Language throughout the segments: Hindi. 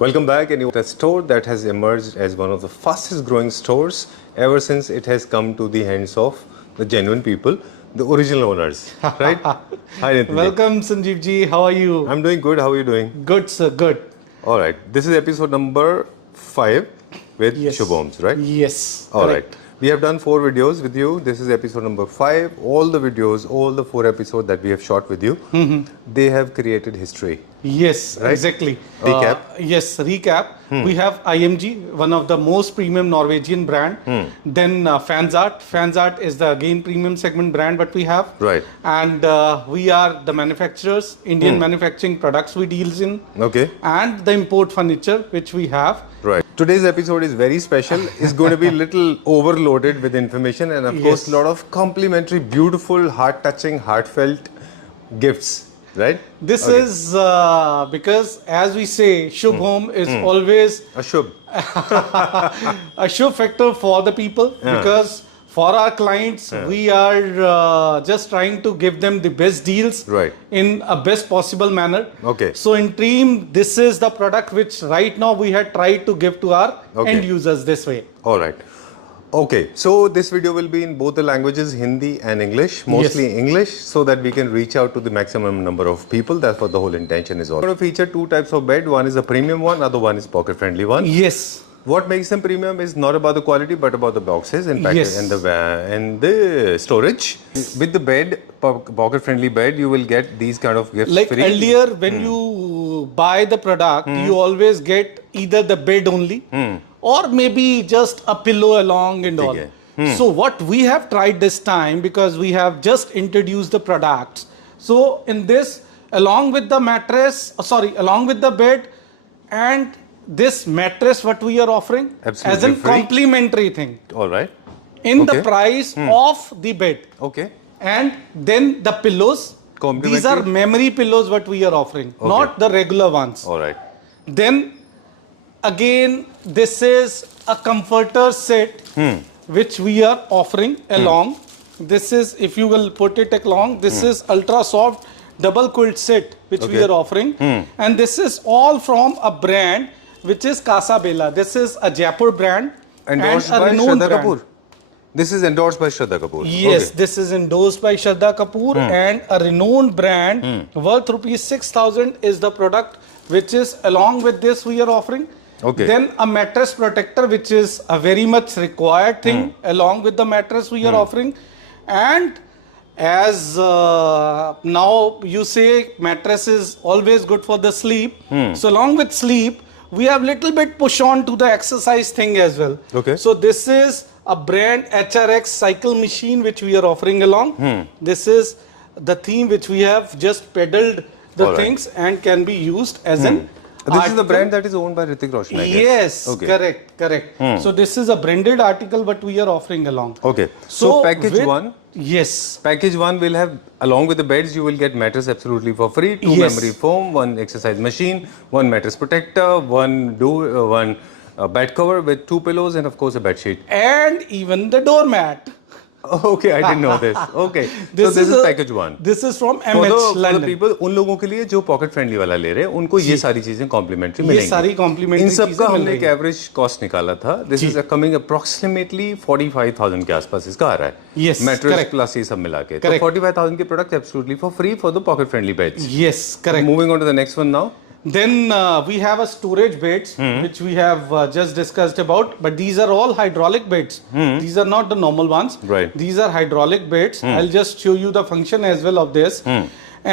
Welcome back, and a store that has emerged as one of the fastest growing stores ever since it has come to the hands of the genuine people, the original owners, right? Hi, Nitin. Welcome, Sanjeev ji. How are you? I'm doing good. How are you doing? Good, sir. Good. All right. This is episode number 5 with Yes. Shubhoms, right? Yes. All correct. right. We have done 4 videos with you. This is episode number 5. All the videos, all the 4 episodes that we have shot with you, they have created history. Yes, Right? exactly. Recap. Yes, recap. We have IMG, one of the most premium Norwegian brand. Then Fansart. Fansart is the again premium segment brand what we have. Right. And we are the manufacturers, Indian manufacturing products we deals in. Okay. And the import furniture which we have. Right. Today's episode is very special. It's going to be a little overloaded with information and, of course, Yes. a lot of complimentary, beautiful, heart-touching, heartfelt gifts. Right? This Okay. is because, as we say, Shubh Home is always Ashub. a show factor for the people because for our clients we are just trying to give them the best deals Right. in a best possible manner. Okay. So in Dream, this is the product which right now we had tried to give to our Okay. end users this way. All right. Okay, so this video will be in both the languages, Hindi and English, mostly English, so that we can reach out to the maximum number of people. That's what the whole intention is. We're going to feature 2 types of bed. One is a premium one, other one is pocket-friendly one. Yes. What makes them premium is not about the quality, but about the boxes and package Yes. and the storage. With the bed, pocket-friendly bed, you will get these kind of gifts Like free. earlier, when you buy the product, you always get either the bed only or maybe just a pillow along and all. Okay. So what we have tried this time, because we have just introduced the products. So in this, along with the mattress, along with the bed and this mattress, what we are offering as Absolutely a free. complimentary thing All right. in Okay. the price of the bed. Okay. And then the pillows, these are Complimentary? memory pillows what we are offering, not the regular ones. All right. Then again, this is a comforter set which we are offering along. This is, if you will put it along, this is ultra soft double quilt set which we Okay. are offering. And this is all from a brand which is Casa Bella. This is a Jaipur brand Endorsed and a by renowned Shraddha brand. Kapoor. This is endorsed by Shraddha Kapoor. Yes, Okay. this is endorsed by Shraddha Kapoor and a renowned brand worth rupees 6,000 is the product which is along with this we are offering. Okay. Then a mattress protector which is a very much required thing along with the mattress we are offering. And as now you say mattress is always good for the sleep. So along with sleep, we have little bit push on to the exercise thing as well. Okay. So this is a brand HRX cycle machine which we are offering along. This is the theme which we have just peddled the All right. things and can be used as an This is the article. brand that is owned by Hrithik Roshan, I guess. Yes, Okay. correct. So this is a branded article but we are offering along. Okay. So package with- 1. Yes. Package 1 will have, along with the beds, you will get mattress absolutely for free, 2 Yes. memory foam, 1 exercise machine, 1 mattress protector, 1 bed cover with 2 pillows, and of course a bed sheet. And even the doormat. Okay, I didn't know this. Okay, so this is a- package 1. This is from For MH the London. people, उन लोगों के लिए जो पॉकेट फ्रेंडली वाला ले रहे हैं उनको ये सारी चीजें कॉम्प्लीमेंट्री मिलेंगी सारी complimentary इन सब चीजें का मिल हमने रही एक एवरेज कॉस्ट निकाला था दिस इज कमिंग अप्रोक्सीमेटली 45,000 के आसपास इसका आ रहा है Yes, मैट्रेस correct. प्लस ये सब मिला के तो Correct. 45,000 के product absolutely for free for the pocket friendly beds Yes, correct. Moving on to the next one now Then we have a storage beds which we have just discussed about, but these are all hydraulic beds. These are not the normal ones. Right. These are hydraulic beds. I'll just show you the function as well of this.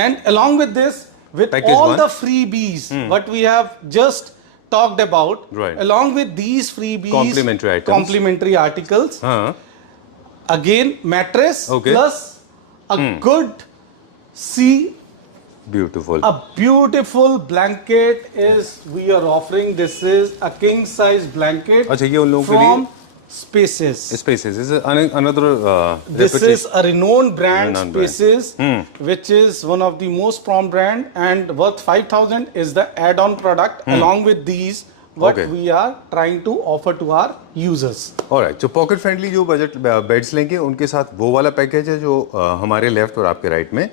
And along with this, with Package all one. the freebies, what we have just talked about, Right. along with these freebies, Complimentary items. complimentary articles, हाँ again mattress Okay. plus a good sea. Beautiful A beautiful blanket is we are offering. This is a king size blanket अच्छा, ये उन लोगों के from Spaces. spaces is another This is a renowned brand, Renowned brand. Spaces, which is one of the most prompt brand and worth 5,000 is the add-on product. Along with these, what Okay. we are trying to offer to our users. Alright, तो पॉकेट फ्रेंडली जो बजट बेड्स लेंगे उनके साथ वो वाला पैकेज है जो हमारे लेफ्ट और आपके राइट में,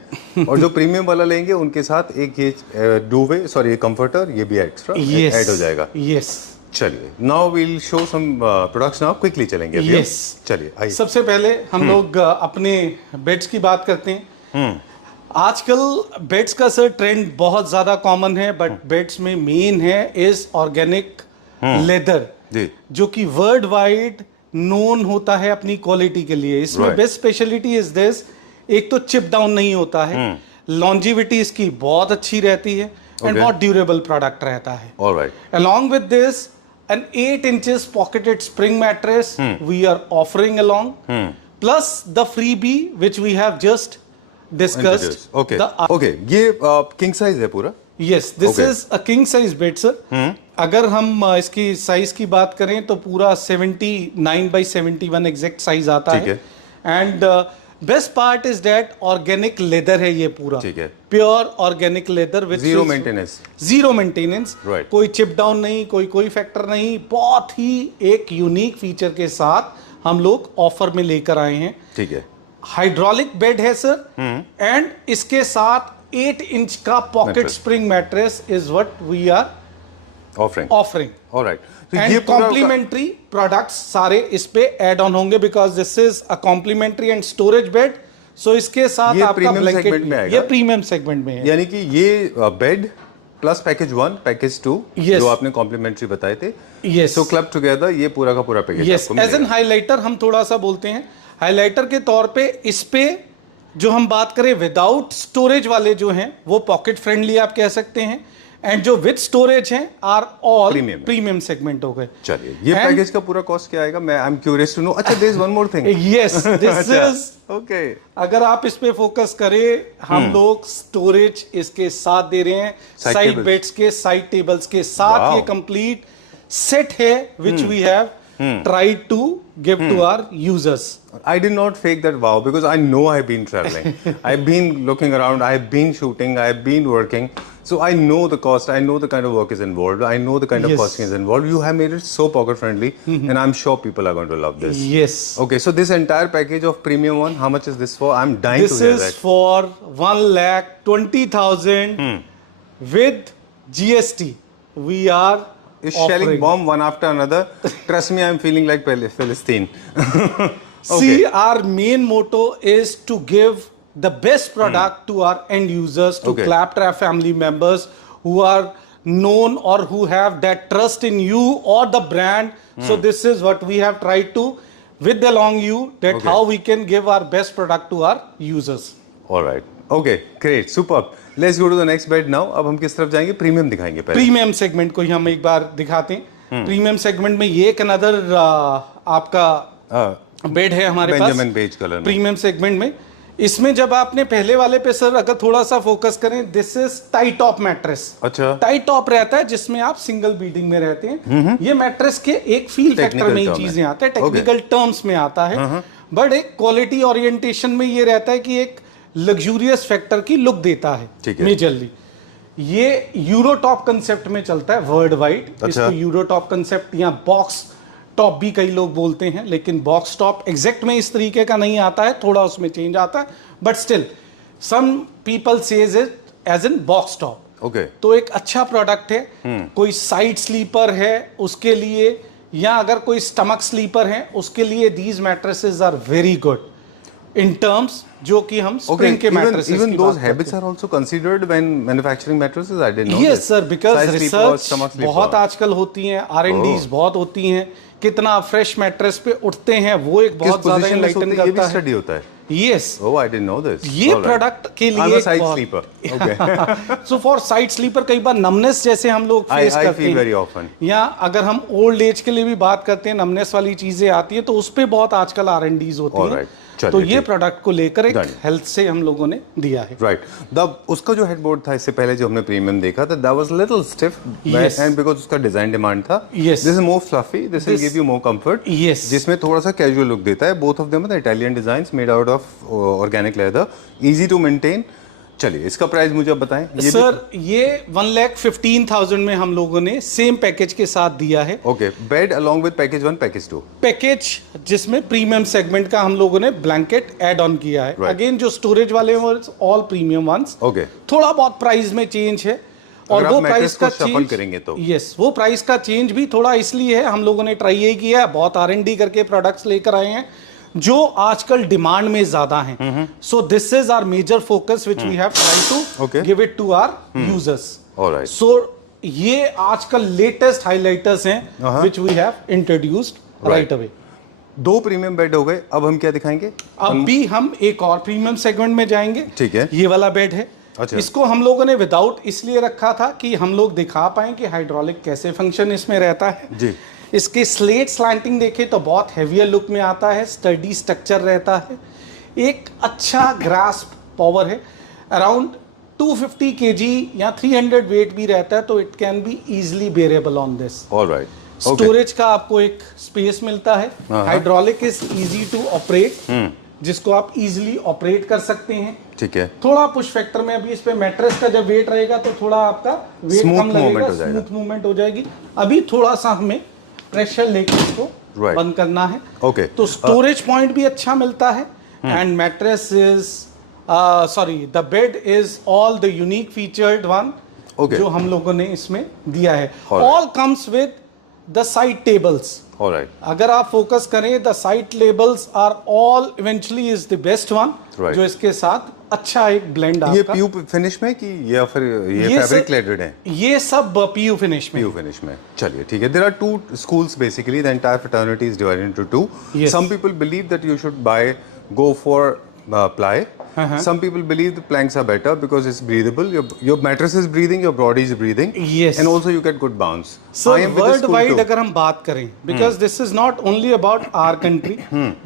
और जो प्रीमियम वाला लेंगे उनके साथ एक ये डूवे सॉरी कंफर्टर ये भी एक्स्ट्रा Yes. ऐड हो जाएगा. Yes. चलिए, now we'll show some products. Now quickly चलेंगे अभी हम. Yes. चलिए आइए. सबसे पहले हम लोग अपने बेड्स की बात करते हैं. आजकल बेड्स का सर ट्रेंड बहुत ज्यादा कॉमन है, बट बेड्स में मेन है इज ऑर्गेनिक लेदर, जी. जो कि वर्ल्ड वाइड नोन होता है अपनी क्वालिटी के लिए. इसमें Right. Best speciality is this, एक तो चिप डाउन नहीं होता है, लॉन्जिविटी इसकी बहुत अच्छी रहती है एंड Okay. बहुत ड्यूरेबल प्रोडक्ट रहता है. Alright. Along with this, an 8 inches pocketed spring mattress we are offering along, plus the freebie which we have just discussed. Okay The, okay, ये किंग साइज है पूरा. yes, this Okay. is a king size bed, sir. अगर हम इसकी साइज की बात करें तो पूरा 79 by 71 एग्जैक्ट साइज आता ठीक है. And best part is that organic leather है ये पूरा. ठीक है. Pure organic lather with zero maintenance. Zero maintenance. Right. कोई चिप डाउन नहीं, कोई फैक्टर नहीं. बहुत ही एक यूनिक फीचर के साथ हम लोग ऑफर में लेकर आए हैं. ठीक है. हाइड्रोलिक बेड है सर, एंड इसके साथ 8 इंच का pocket Mattress. Spring mattress is what we are offering. Offering. Alright, तो एंड ये पूरा कॉम्प्लीमेंट्री प्रोडक्ट्स सारे इस पे ऐड ऑन होंगे, because this is a complimentary and storage bed. So इसके साथ ये आपका premium ब्लैंकेट segment में आएगा? ये प्रीमियम सेगमेंट में है. यानी कि ये bed plus package 1 package 2 Yes. जो आपने कॉम्प्लीमेंट्री बताए थे, यस. सो क्लब टुगेदर ये पूरा का पूरा पैकेज यस, आपको एज एन हाइलाइटर हम थोड़ा सा बोलते हैं. हाइलाइटर के तौर पे इस पे जो हम बात करें विदाउट स्टोरेज वाले जो हैं वो पॉकेट फ्रेंडली आप कह सकते हैं, एंड जो विद स्टोरेज हैं are all Premium. Premium segment हो गए. चलिए, ये And- पैकेज का पूरा कॉस्ट क्या आएगा? मैं I am curious to know. अच्छा, there is one more thing. Yes, this is okay. अगर आप इस पे फोकस करें, हम लोग स्टोरेज इसके साथ दे रहे हैं. Side side tables. बेड्स के साइड टेबल्स के साथ Wow. ये कंप्लीट सेट है which we have tried to give to our users. I did not fake that wow because I know I've been traveling. I've been looking around, I've been shooting, I've been working. So I know the cost, I know the kind of work is involved, I know the kind of Yes. costing is involved. You have made it so pocket friendly and I'm sure people are going to love this. Yes. Okay, so this entire package of premium one, how much is this for? I'm dying This to hear is that. for 1,20,000 with GST. We are Is shelling offering. bomb one after another. Trust me, I'm feeling like Philistine. See, our main motto is to give the best product to our end users, to Okay. Claptrap family members who are known or who have that trust in you or the brand. So this is what we have tried to with along you, that Okay. how we can give our best product to our users. All right. Okay, great, superb. Let's go to the next bed now. अब हम किस तरफ जाएंगे? प्रीमियम दिखाएंगे पहले. प्रीमियम सेगमेंट को ही हम एक बार दिखाते हैं. प्रीमियम सेगमेंट में ये एक अनदर आपका बेड है हमारे पास बेंजामिन बेज कलर में. प्रीमियम सेगमेंट में. इसमें जब आपने पहले वाले पे सर अगर थोड़ा सा फोकस करें, this is tie top mattress. अच्छा. टाई टॉप रहता है जिसमें आप सिंगल बीडिंग में रहते हैं. ये मैट्रेस के एक फील फैक्टर Technical में ही term चीजें है. आते हैं, टेक्निकल टर्म्स में आता है, बट एक क्वालिटी ओरिएंटेशन में ये रहता है कि एक लग्जूरियस फैक्टर की लुक देता है. ठीक है. मेजरली ये यूरोटॉप कंसेप्ट में चलता है वर्ल्ड वाइड. अच्छा. इसको यूरोटॉप कंसेप्ट या बॉक्स टॉप भी कई लोग बोलते हैं, लेकिन बॉक्स टॉप एग्जैक्ट में इस तरीके का नहीं आता है, थोड़ा उसमें चेंज आता है, but still some people says it as in box top. Okay. तो एक अच्छा प्रोडक्ट है. कोई साइड स्लीपर है उसके लिए, या अगर कोई स्टमक स्लीपर है उसके लिए, these mattresses are very good in terms जो कि हम स्प्रिंग के मैट्रेसेस Even की those बात habits are also considered when manufacturing mattresses. I didn't know yes this. Sir, because Side sleeper, research stomach sleeper. बहुत आजकल होती हैं, R&Ds बहुत होती हैं, कितना फ्रेश मैट्रेस पे उठते हैं वो एक किस बहुत ज्यादा position में सोते इनलाइटन हैं, ये भी करता है. स्टडी होता है. Yes, Oh, I didn't know this. ये All right. प्रोडक्ट के I'm लिए a side sleeper. Okay. So for side sleeper कई बार नमनेस जैसे हम लोग फेस I करते feel हैं, very often. या अगर हम ओल्ड एज के लिए भी बात करते हैं, नमनेस वाली चीजें आती है, तो उस पे बहुत आजकल R&Ds होती All हैं. right. चलिए, तो ये ठीक. प्रोडक्ट को लेकर एक Done. हेल्थ से हम लोगों ने दिया है. Right. उसका जो हेडबोर्ड था इससे पहले जो हमने प्रीमियम देखा था, that was little stiff. Yes. And because उसका डिजाइन डिमांड था. Yes. This is more fluffy. This will This- give you more comfort. Yes. जिसमें थोड़ा सा कैजुअल लुक देता है. Both of them are the Italian designs made out of organic leather. Easy to maintain. चलिए इसका प्राइस मुझे आप बताएं। ये सर ये 1,15,000 में हम लोगों ने सेम पैकेज के साथ दिया है। Okay, bed along with package 1 package 2 package जिसमें प्रीमियम सेगमेंट का हम लोगों ने ब्लैंकेट ऐड ऑन किया है। अगेन जो स्टोरेज वाले हैं ऑल प्रीमियम वंस। ओके, थोड़ा बहुत प्राइस में चेंज है और वो प्राइस का चेंज करेंगे तो यस, वो प्राइस का चेंज भी थोड़ा इसलिए है, हम लोगों ने ट्राई ये किया है, बहुत R&D करके प्रोडक्ट्स लेकर आए हैं जो आजकल डिमांड में ज्यादा हैं। So this is our major focus which we have try to give it to our users. Alright, so ये आजकल लेटेस्ट हाइलाइटर्स हैं which we have introduced right away. 2 premium bed हो गए, अब हम क्या दिखाएंगे? अब भी हम एक और प्रीमियम सेगमेंट में जाएंगे। ठीक है, ये वाला बेड है। अच्छा, इसको हम लोगों ने विदाउट इसलिए रखा था कि हम लोग दिखा पाए कि हाइड्रोलिक कैसे फंक्शन इसमें रहता है जी। इसके स्लेट स्लैंटिंग देखें तो बहुत हेवियर लुक में आता है, स्टडी स्ट्रक्चर रहता है, एक अच्छा ग्रास्प पावर है, अराउंड 250 kg या 300 वेट भी रहता है, तो it can be easily bearable on this. Alright, storage का आपको एक स्पेस मिलता है। Hydraulic is easy to operate, जिसको आप इजीली ऑपरेट कर सकते हैं। ठीक है, थोड़ा पुश फैक्टर में अभी इस पे मैट्रेस का जब वेट रहेगा तो थोड़ा आपका वेट कम लगेगा, स्मूथ मूवमेंट हो जाएगी। अभी थोड़ा सा हमें प्रेशर लेके इसको बंद करना है। ओके, तो स्टोरेज पॉइंट भी अच्छा मिलता है and mattress is sorry the bed is all the unique featured one जो हम लोगों ने इसमें दिया है। All comes with the side tables. Alright, अगर आप फोकस करें the side labels are all eventually is the best one, जो इसके साथ अच्छा एक ब्लेंड आपका। ये पीयू फिनिश में कि या फिर ये फैब्रिक क्लेडेड है? ये सब पीयू फिनिश में। पीयू फिनिश में, चलिए ठीक है। There are 2 schools basically, the entire fraternity is divided into 2. Yes. Some people believe that you should go for ply. Some people believe the planks are better because it's breathable. Your mattress is breathing, your body is breathing. Yes. And also you get good bounce. So worldwide अगर हम बात करें, because this is not only about our country,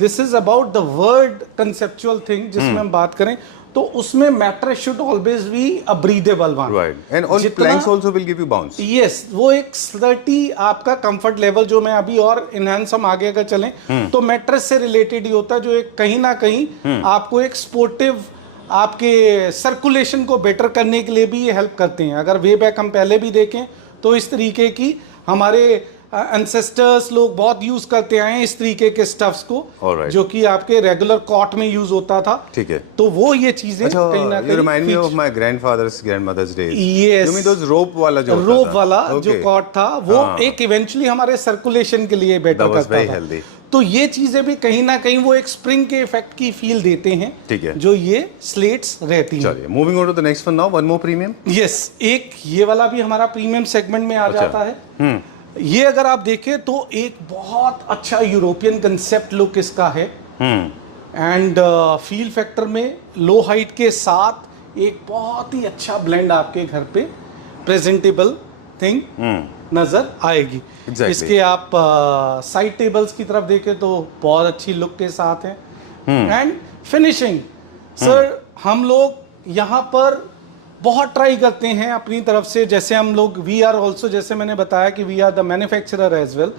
this is about the world conceptual thing जिसमें हम बात करें, तो उसमें mattress should always be a breathable one. Right, and on planks also will give you bounce. Yes, वो एक स्लर्टी आपका कंफर्ट लेवल जो मैं अभी और इनहैंस हम आगे अगर चलें तो मैट्रेस से रिलेटेड ही होता है, जो एक कहीं ना कहीं आपको एक स्पोर्टिव आपके सर्कुलेशन को बेटर करने के लिए भी ये हेल्प करते हैं। अगर वे बैक हम पहले भी देखें तो इस तरीके की हमारे एंसेस्टर्स लोग बहुत यूज करते आए हैं इस तरीके के स्टफ्स को, जो कि आपके रेगुलर कॉट में यूज होता था। ठीक है, तो वो ये चीजें कहीं ना कहीं remind me of my grandfathers grandmothers days. Yes, you mean those rope वाला जो रोप वाला जो कॉट था वो एक इवेंचुअली हमारे सर्कुलेशन के लिए बेटर करता था। तो ये चीजें भी कहीं ना कहीं वो एक स्प्रिंग के इफेक्ट की फील देते हैं। ठीक है, जो ये स्लेट्स रहती हैं। चलिए moving on to the next one now, one more premium. Yes, एक ये वाला भी हमारा प्रीमियम सेगमेंट में आ जाता है। ये अगर आप देखें तो एक बहुत अच्छा यूरोपियन कंसेप्ट लुक इसका है एंड फील फैक्टर में लो हाइट के साथ एक बहुत ही अच्छा ब्लेंड आपके घर पे प्रेजेंटेबल थिंग नजर आएगी। Exactly. इसके आप साइड टेबल्स की तरफ देखें तो बहुत अच्छी लुक के साथ है एंड फिनिशिंग। सर हम लोग यहाँ पर बहुत ट्राई करते हैं अपनी तरफ से, जैसे हम लोग वी आर ऑल्सो, जैसे मैंने बताया कि we are the manufacturer as well,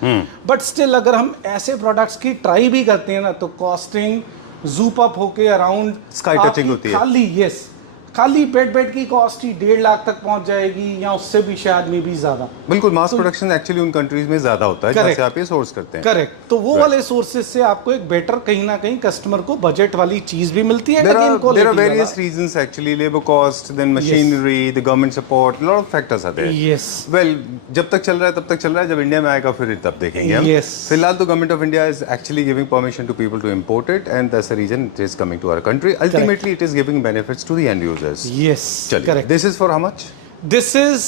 but still अगर हम ऐसे प्रोडक्ट्स की ट्राई भी करते हैं ना तो कॉस्टिंग जूप अप होके अराउंड स्काई टचिंग होती है। खाली यस, खाली बेड की कॉस्ट ही 1.5 लाख तक पहुंच जाएगी या उससे भी शायद में भी ज्यादा। बिल्कुल, मास प्रोडक्शन एक्चुअली उन कंट्रीज में ज्यादा होता है जहाँ से आप ये सोर्स करते हैं। करेक्ट, तो वो वाले सोर्सेज से आपको एक बेटर कहीं ना कहीं कस्टमर को बजट वाली चीज भी मिलती है। There are various reasons actually, labor cost, then machinery, the government support, a lot of factors are there. Yes. Well, जब तक चल रहा है तब तक चल रहा है, जब इंडिया में आएगा फिर तब देखेंगे हम। Yes. फिलहाल तो government of India is actually giving permission to people to import it, and that's the reason it is coming to our country. Ultimately, it is giving benefits to the end users. Yes. Correct. This is for how much? This is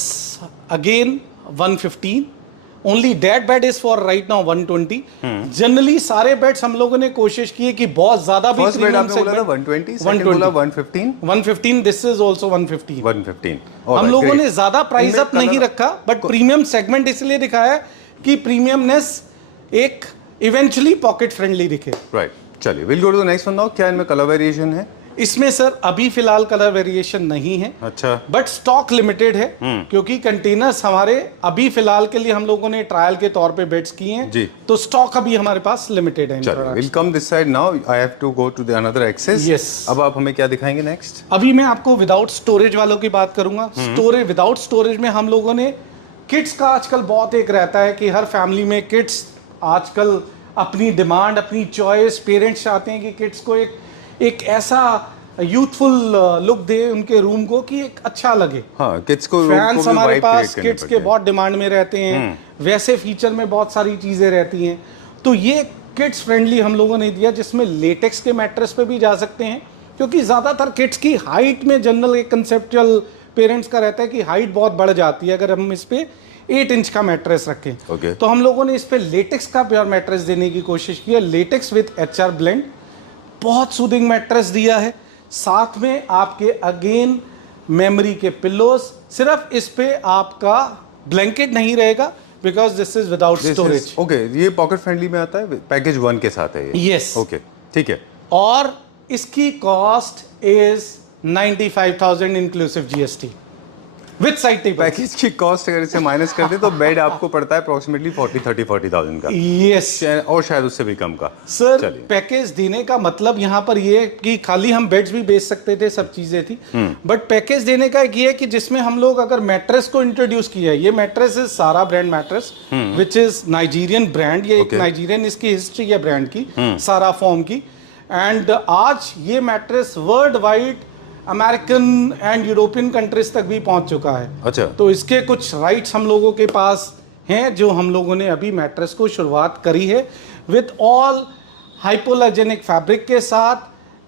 again 115. Only that bed is for right now 120. Generally सारे बेड्स हम लोगों ने कोशिश की है कि बहुत ज्यादा भी फर्स्ट बेड आपने बोला था 120, सेकंड बोला 115. 115, this is also 115. 115. हम लोगों ने ज्यादा प्राइस अप नहीं रखा, बट प्रीमियम सेगमेंट इसलिए दिखाया कि प्रीमियमनेस एक इवेंचुअली पॉकेट फ्रेंडली दिखे। राइट, चलिए we'll go to the next one now. क्या इनमें कलर वेरिएशन है? इसमें सर अभी फिलहाल कलर वेरिएशन नहीं है, अच्छा, बट स्टॉक लिमिटेड है, क्योंकि कंटेनर्स हमारे अभी फिलहाल के लिए हम लोगों ने ट्रायल के तौर पे बेड्स किए हैं जी। तो स्टॉक अभी हमारे पास लिमिटेड है। चलिए, will come this side now, I have to go to the another access. Yes. अब आप हमें क्या दिखाएंगे नेक्स्ट? अभी मैं आपको विदाउट स्टोरेज वालों की बात करूंगा। स्टोरेज, विदाउट स्टोरेज में हम लोगों ने किड्स का आजकल बहुत एक रहता है कि हर फैमिली में किड्स आजकल अपनी डिमांड, अपनी चॉइस, पेरेंट्स चाहते हैं कि किड्स को एक ऐसा यूथफुल लुक दे उनके रूम को कि एक अच्छा लगे। हाँ, किड्स को फैंस हमारे पास किड्स के बहुत डिमांड में रहते हैं, वैसे फीचर में बहुत सारी चीजें रहती हैं, तो ये किड्स फ्रेंडली हम लोगों ने दिया जिसमें लेटेक्स के मैट्रेस पे भी जा सकते हैं, क्योंकि ज्यादातर किड्स की हाइट में जनरल एक कंसेप्चुअल पेरेंट्स का रहता है कि हाइट बहुत बढ़ जाती है अगर हम इस पे 8 इंच का मैट्रेस रखें। Okay. तो हम लोगों ने इस पे लेटेक्स का प्योर मैट्रेस देने की कोशिश की है। लेटेक्स विद HR ब्लेंड, बहुत सूदिंग मैट्रेस दिया है, साथ में आपके अगेन मेमोरी के पिल्लोज। सिर्फ इस पे आपका ब्लैंकेट नहीं रहेगा because this is without storage. Okay, ये पॉकेट फ्रेंडली में आता है, पैकेज 1 के साथ है ये। यस, ओके, ठीक है। और इसकी cost is 95,000 inclusive GST with side table. Package की कॉस्ट अगर इसे माइनस कर दे तो बेड आपको पड़ता है अप्रोक्सीमेटली 40,000 का। यस, और शायद उससे भी कम का। सर पैकेज देने का मतलब यहाँ पर ये कि खाली हम बेड्स भी बेच सकते थे, सब चीजें थी, बट पैकेज देने का एक ये है कि जिसमें हम लोग अगर मैट्रेस को इंट्रोड्यूस किया है, ये मैट्रेस इज सारा brand mattress which is Nigerian brand, ये एक नाइजीरियन इसकी हिस्ट्री है ब्रांड की, सारा फॉर्म की, एंड आज ये mattress world wide American and European countries तक भी पहुंच चुका है। अच्छा, तो इसके कुछ राइट्स हम लोगों के पास हैं जो हम लोगों ने अभी मैट्रेस को शुरुआत करी है विद ऑल हाइपोअलर्जेनिक फैब्रिक के साथ,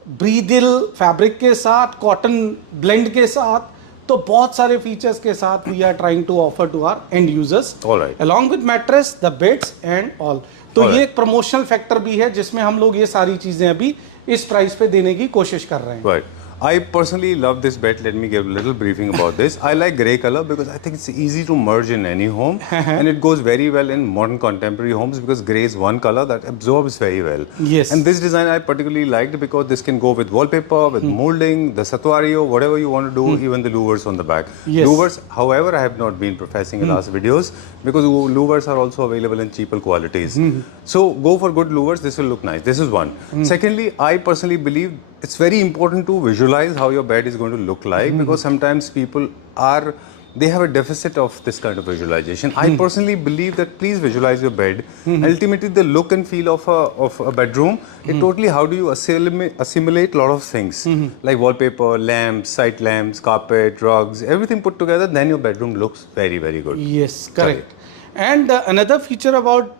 ब्रीदिल फैब्रिक के साथ, कॉटन ब्लेंड के साथ, तो बहुत सारे फीचर्स के साथ we are trying to offer to our end users along with mattress, the beds and all. तो ये एक प्रमोशनल फैक्टर भी है जिसमें हम लोग ये सारी चीजें अभी इस प्राइस पे देने की कोशिश कर रहे हैं। I personally love this bed. Let me give a little briefing about this. I like grey color because I think it's easy to merge in any home and it goes very well in modern contemporary homes because grey is one color that absorbs very well. Yes. And this design I particularly liked because this can go with wallpaper, with molding, the Satuario, whatever you want to do, even the louvers on the back. Yes. Louvers, however, I have not been professing in last videos because louvers are also available in cheaper qualities. So go for good louvers. This will look nice. This is one. Secondly, I personally believe it's very important to visualize how your bed is going to look like because sometimes people they have a deficit of this kind of visualization. I personally believe that please visualize your bed. Ultimately, the look and feel of a bedroom, it totally, how do you assimilate a lot of things like wallpaper, lamps, side lamps, carpet, rugs, everything put together, then your bedroom looks very, very good. Yes, correct. And another feature about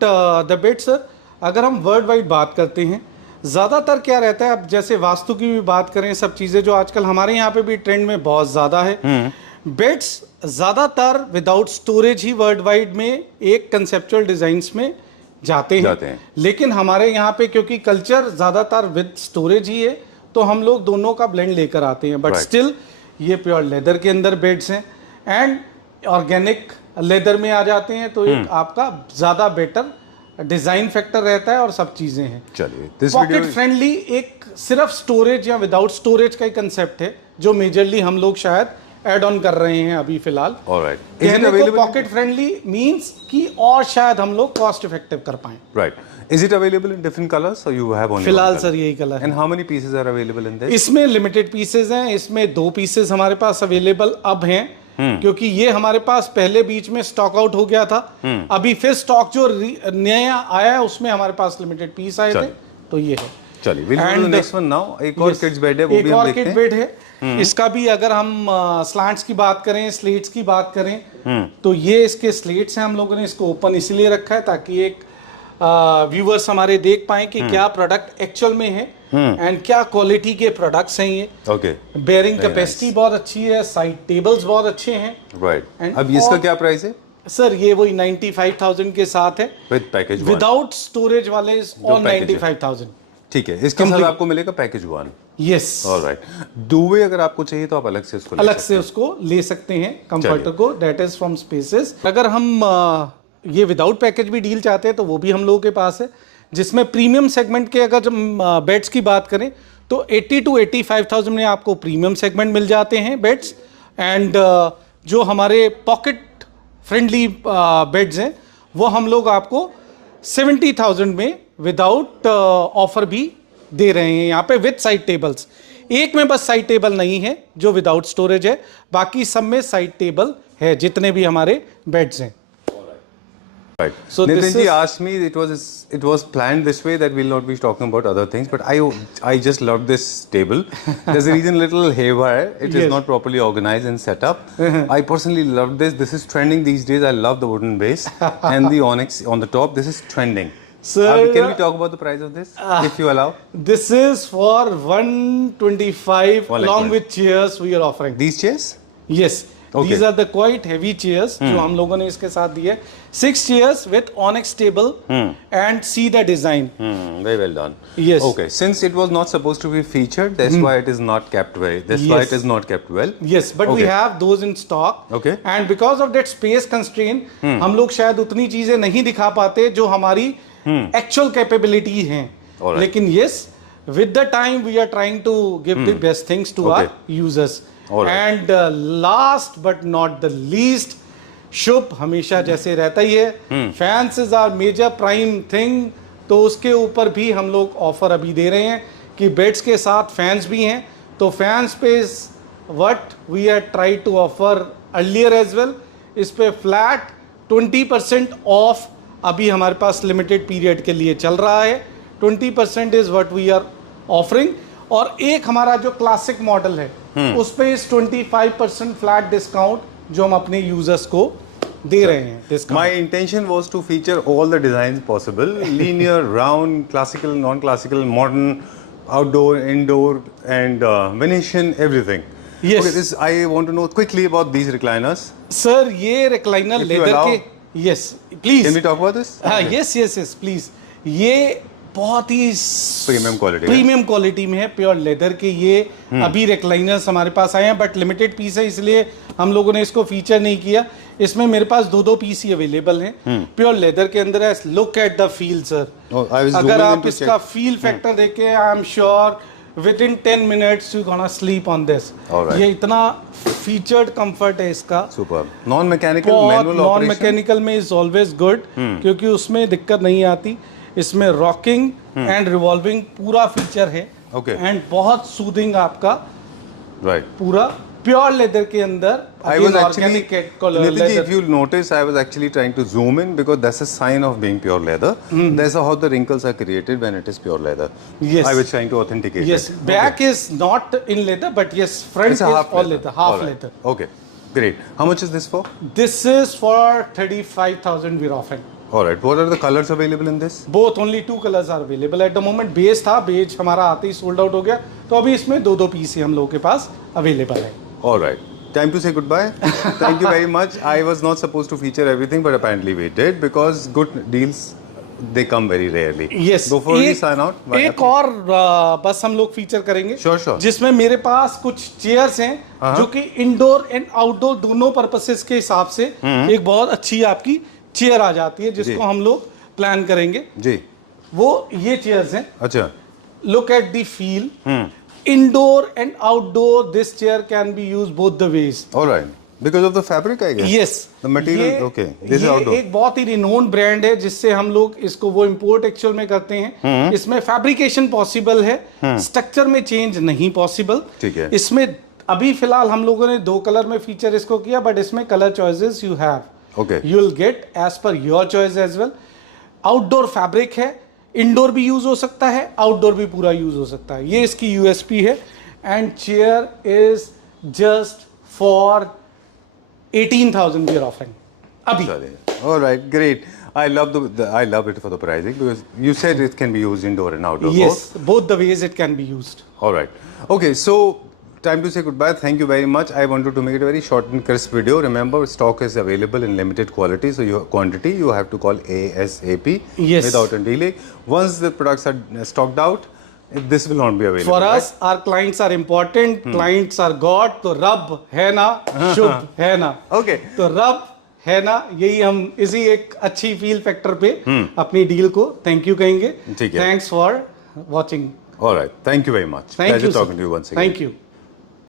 the bed, sir, अगर हम वर्ल्ड वाइड बात करते हैं, ज़्यादातर क्या रहता है, अब जैसे वास्तु की भी बात करें, सब चीज़ें जो आजकल हमारे यहाँ पे भी ट्रेंड में बहुत ज़्यादा है, बेड्स ज़्यादातर विदाउट स्टोरेज ही वर्ल्ड वाइड में एक कंसेप्चुअल डिज़ाइंस में जाते हैं। लेकिन हमारे यहाँ पे क्योंकि कल्चर ज़्यादातर विद स्टोरेज ही है, तो हम लोग दोनों का ब्लेंड लेकर आते हैं, बट स्टिल ये प्योर लेदर के अंदर बेड्स हैं एंड ऑर्गेनिक लेदर में आ जाते हैं, तो एक आपका ज़्यादा बेटर डिजाइन फैक्टर रहता है और सब चीजें हैं। चलिए, पॉकेट फ्रेंडली एक सिर्फ स्टोरेज या विदाउट स्टोरेज का ही कंसेप्ट है जो मेजरली हम लोग शायद ऐड ऑन कर रहे हैं अभी फिलहाल। कहने को पॉकेट फ्रेंडली मींस कि और शायद हम लोग कॉस्ट इफेक्टिव कर पाएं। Right, is it available in different colours और यू हैव ओनली? फिलहाल सर यही कलर है। And how many pieces are available in this? इसमें लिमिटेड पीसेस हैं, इसमें 2 पीसेस हमारे पास अवेलेबल अब हैं, क्योंकि ये हमारे पास पहले बीच में स्टॉक आउट हो गया था, अभी फिर स्टॉक जो नया आया है उसमें हमारे पास लिमिटेड पीस आए थे, तो ये है। चलिए, we'll go to the next one now. एक और किड्स बेड है, वो भी हम देखते हैं। एक और किड बेड है, इसका भी अगर हम स्लैंट्स की बात करें, स्लेट्स की बात करें, तो ये इसके स्लेट्स हैं, हम लोगों ने इसको ओपन इसलिए रखा है ताकि एक व्यूअर्स हमारे देख पाएं कि क्या प्रोडक्ट एक्चुअल में है एंड क्या क्वालिटी के प्रोडक्ट्स हैं ये। ओके, बेयरिंग कैपेसिटी बहुत अच्छी है, साइड टेबल्स बहुत अच्छे हैं। राइट, अब इसका क्या प्राइस है? सर ये वही 95,000 के साथ है विद पैकेज, विदाउट स्टोरेज वाले ऑन 95,000। ठीक है, इसके साथ आपको मिलेगा पैकेज 1। Yes, alright. दुबे अगर आपको चाहिए तो आप अलग से उसको ले सकते हैं कंफर्टर को, दैट इज फ्रॉम स्पेसेस। अगर हम ये विदाउट पैकेज भी डील चाहते हैं तो वो भी हम लोगों के पास है, जिसमें प्रीमियम सेगमेंट के अगर जब बेड्स की बात करें तो 80 to 85,000 में आपको प्रीमियम सेगमेंट मिल जाते हैं बेड्स, एंड जो हमारे पॉकेट फ्रेंडली बेड्स हैं वो हम लोग आपको 70,000 में विदाउट ऑफर भी दे रहे हैं यहाँ पे विद साइड टेबल्स। एक में बस साइड टेबल नहीं है जो विदाउट स्टोरेज है, बाकी सब में साइड टेबल है जितने भी हमारे बेड्स हैं। Right. So Nitin this ji is- asked me, it was planned this way that we'll not be talking about other things, but I just love this table. There's a reason little haywire. It is Yes. not properly organized and set up. I personally love this. This is trending these days. I love the wooden base and the onyx on the top. This is trending. Sir, can we talk about the price of this, if you allow? This is for 125 1 lakh along 20. with chairs we are offering. These chairs? Yes. Okay. These are the quite heavy chairs जो हम लोगों ने इसके साथ दिए। 6 chairs with onyx table and see the design. Very well done. Yes. Okay. Since it was not supposed to be featured, that's why it is not kept well. That's why Yes. it is not kept well. Yes, but we Okay. have those in stock. Okay. And because of that space constraint, हम लोग शायद उतनी चीजें नहीं दिखा पाते जो हमारी actual capability हैं। Alright. लेकिन yes, with the time we are trying to give the best things to Okay. our users. Alright. And last but not the least, शुभ हमेशा जैसे रहता ही है, fans is are major prime thing, तो उसके ऊपर भी हम लोग ऑफर अभी दे रहे हैं कि बेड्स के साथ फैंस भी हैं। तो फैंस पे what we are try to offer earlier as well, इस पे फ्लैट 20% ऑफ अभी हमारे पास लिमिटेड पीरियड के लिए चल रहा है। 20% is what we are offering. और एक हमारा जो क्लासिक मॉडल है उस पे इस 25% फ्लैट डिस्काउंट जो हम अपने यूजर्स को दे रहे हैं discount. My intention was to feature all the designs possible: linear, round, classical, non-classical, modern, outdoor, indoor, and Venetian, everything. Yes. Okay, this I want to know quickly about these recliners. Sir ये recliner If you leather allow. Okay, yes please, Can we talk about this? Yes yes yes please, ये बहुत ही Premium quality, प्रीमियम क्वालिटी में है, प्योर लेदर के। ये अभी रिक्लाइनर्स हमारे पास आए हैं बट लिमिटेड पीस है, इसलिए हम लोगों ने इसको फीचर नहीं किया। इसमें मेरे पास दो पीस ही अवेलेबल हैं प्योर लेदर के अंदर है। Look at the feel sir, Oh, I was अगर zooming आप in to इसका check. फील फैक्टर देखें, I am sure with in 10 minutes you gonna sleep on this. Alright. ये इतना फीचर्ड कंफर्ट है इसका। Super. Non-mechanical, बहुत manual नॉन operation. मैकेनिकल में इज ऑलवेज गुड, क्योंकि उसमें दिक्कत नहीं आती। इसमें रॉकिंग एंड रिवॉल्विंग पूरा फीचर है। Okay. एंड बहुत सूदिंग आपका Right. पूरा प्योर लेदर के अंदर। I again, was actually, organic Nitin ji, leather. if you notice, I was actually trying to zoom in because that's a sign of being pure leather. That's how the wrinkles are created when it is pure leather. Yes. I was trying to authenticate Yes, it. back is not in leather, but yes, front It's a is half all leather, half Alright. leather. Okay, great. How much is this for? This is for 35,000 we're offering. Alright, what are the colors available in this? Both only 2 colors are available at the moment. Beige था, बेज हमारा आते ही सोल्ड आउट हो गया, तो अभी इसमें दो पीस ही हम लोगों के पास अवेलेबल है। Alright, time to say goodbye. Thank you very much. I was not supposed to feature everything, but apparently we did because good deals, they come very rarely. Yes. Before we sign out, एक और बस हम लोग फीचर करेंगे, Sure, sure. जिसमें मेरे पास कुछ चेयर्स हैं जो कि इंडोर एंड आउटडोर दोनों पर्पसेस के हिसाब से एक बहुत अच्छी आपकी चेयर आ जाती है, जिसको हम लोग प्लान करेंगे। जी, वो ये चेयर्स हैं। अच्छा, Look at the feel. Indoor and outdoor, this chair can be used both the ways. alright. Because of the fabric, I guess. Yes. The material, okay. This is ये outdoor. एक बहुत ही रिनोन ब्रांड है जिससे हम लोग इसको वो इंपोर्ट एक्चुअल में करते हैं। इसमें फैब्रिकेशन पॉसिबल है, स्ट्रक्चर में चेंज नहीं पॉसिबल। ठीक है। इसमें अभी फिलहाल हम लोगों ने 2 कलर में फीचर इसको किया, बट इसमें colour choices you have, Okay. You will get as per your choice as well. Outdoor fabric है, इंडोर भी यूज हो सकता है, आउटडोर भी पूरा यूज हो सकता है। ये इसकी यूएसपी है। And chair is just for 18,000 we are offering अभी। All right, great. I love it for the pricing because you said it can be used indoor and outdoor. Yes, both the ways it can be used. All right. Okay, so time to say goodbye. Thank you very much. I wanted to make it a very short and crisp video. Remember, stock is available in limited quality, so your quantity you have to call ASAP Yes. without a delay. Once the products are stocked out, this will not be available. For right? us, our clients are important. Clients are God. तो रब है ना, शुभ है ना। Okay. तो रब है ना, यही हम इसी एक अच्छी फील फैक्टर पे अपनी डील को थैंक यू कहेंगे। ठीक है। Thanks for watching. All right. Thank you very much. Thank Pleasure you, sir. talking to you once again. Thank you.